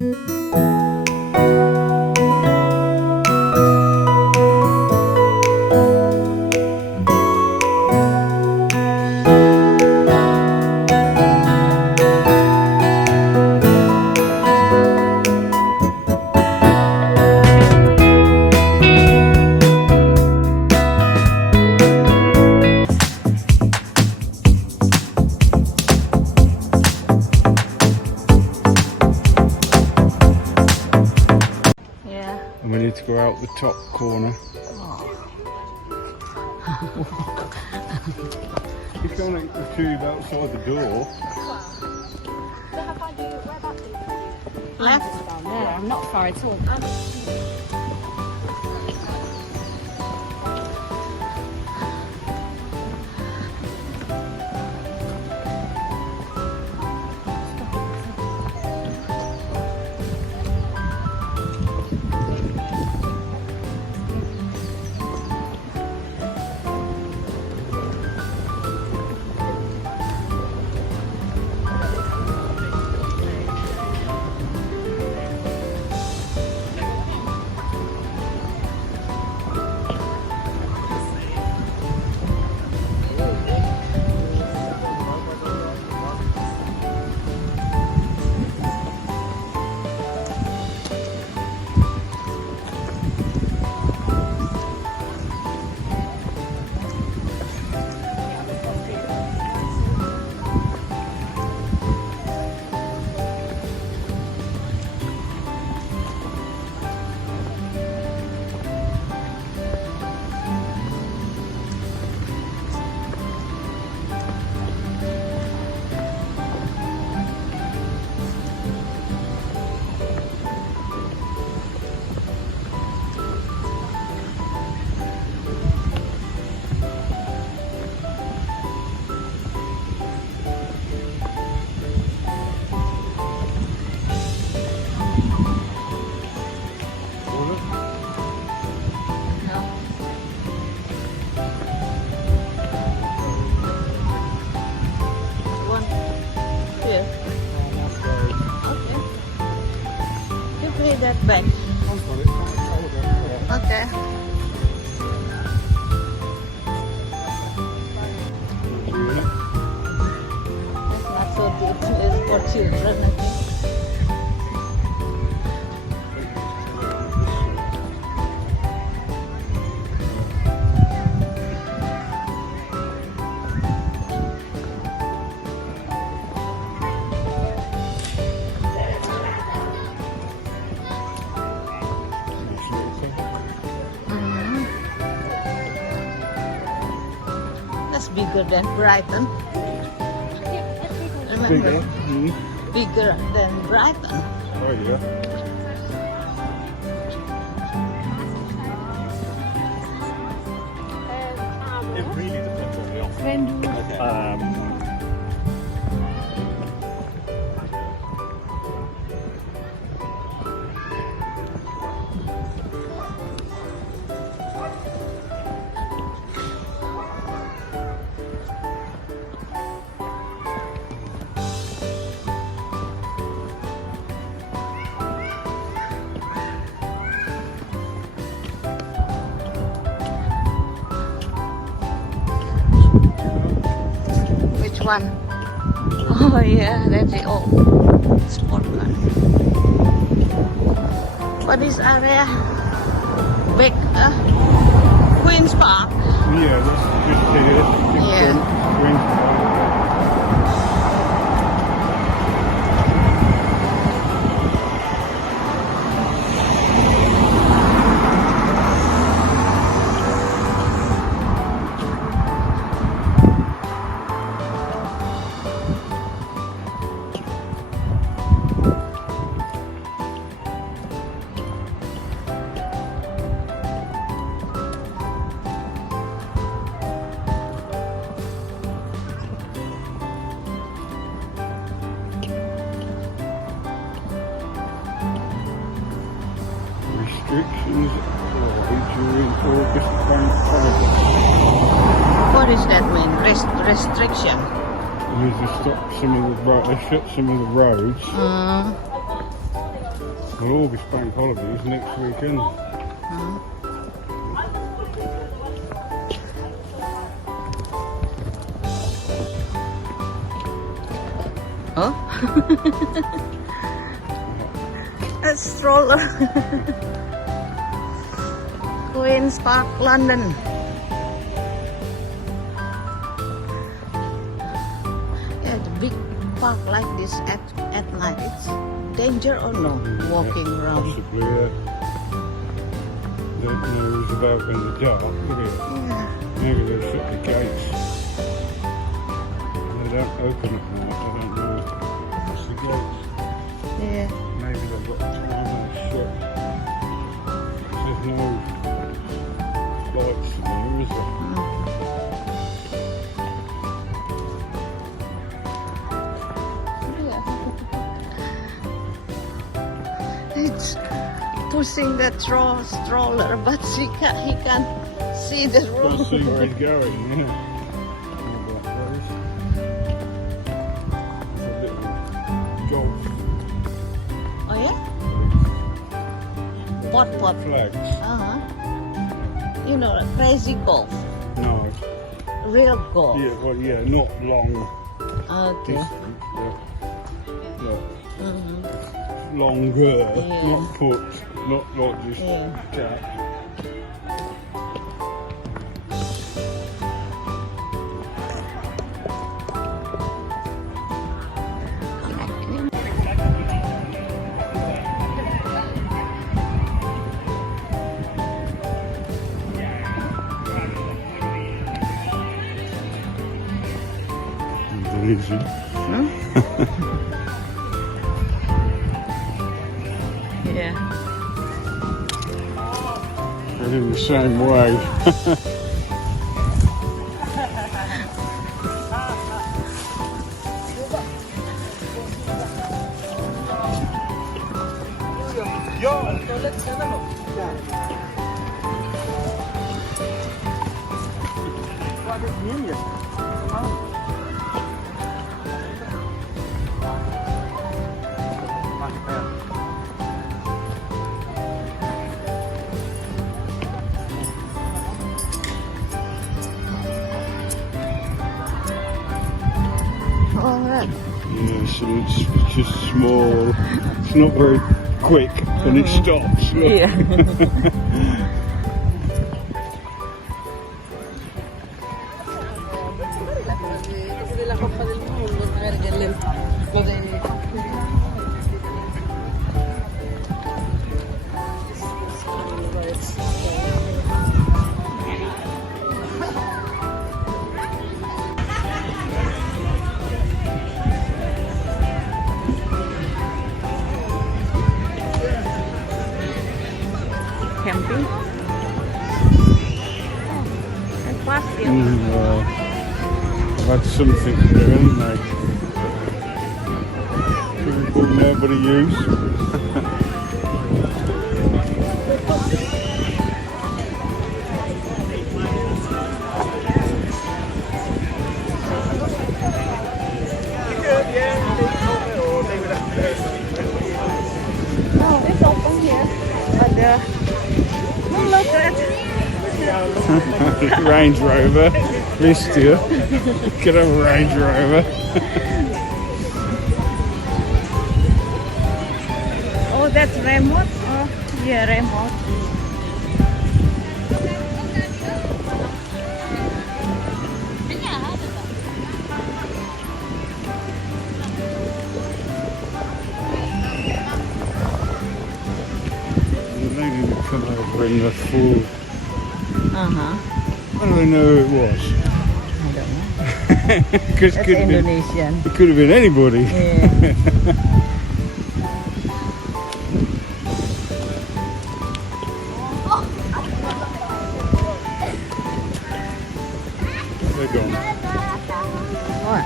We need to go out the top corner. You can't get the tube outside the door. Left? Down there. I'm not far at all. That back. Okay. It's not so deep. It's for children, I think. Bigger than Brighton. Remember? Bigger than Brighton. Oh yeah. It really depends on the offer. One. Oh yeah, that's the old sport car. What is area? Big Queen's Park. Yeah, that's just here. Yeah. Queen's Park. Restrictions during August bank holiday. What does that mean? Restriction? They stop some of the they shut some of the roads. Well, August bank holiday is next weekend. Oh? A stroller. Queen's Park, London. Yeah, the big park like this at night. It's danger or no? Walking around. Possibly, yeah. Don't know who's about in the dark, do you? Yeah. Maybe they'll shut the gates. They don't open at night, I don't know. What's the gates? Yeah. Maybe they've got time shut. There's no lights in there, is there? It's pushing the stroller, but he can't see the Can't road. see where he's going, yeah. It's a little golf Oh yeah? Pot. flags. Uh-huh. You know, crazy golf. No. Real golf. Yeah, well, yeah, not long Okay. distance. Yeah. Mhm. Longer, Yeah. not foot, not just Yeah. jack. Easy. Hmm? Yeah. They're in the same way. All right. Yes, and it's just small. It's not very quick, and it stops. Look. Yeah. Camping. And plastic. I've had something to do, haven't they? People nobody use. Oh, it's open here. But look at Range Rover. Missed you. Could have a Range Rover. Oh, that's remote. Oh, yeah, remote. They didn't come over in the full. Uh-huh. I don't know who it was. I don't know. Because That's Indonesian. it could have been anybody. Yeah. They're gone. What?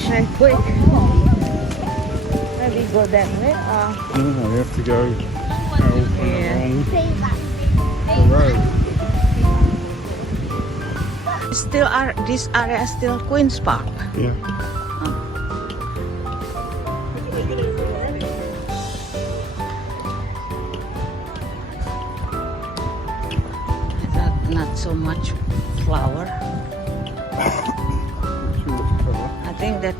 Very quick. Maybe go that way. No, we have to go out Yeah. along the road. Still are this area is still Queen's Park. Yeah. so much flower. I think that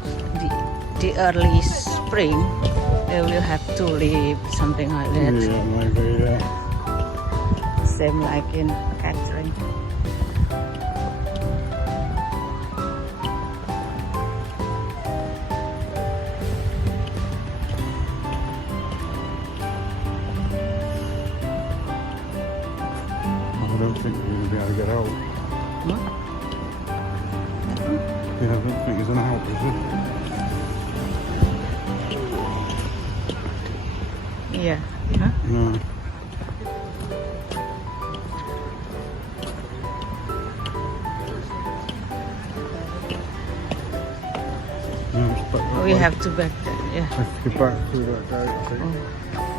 the early spring they will have tulip, something like that. Yeah, maybe, yeah. Same like in Catherine. I don't think we're going to be able to get out. What? Yeah, I don't think he's an out, is he? Yeah. Huh? No. No, it's back that We way. have to back there. Yeah. Let's get back through that gate. I think. Oh.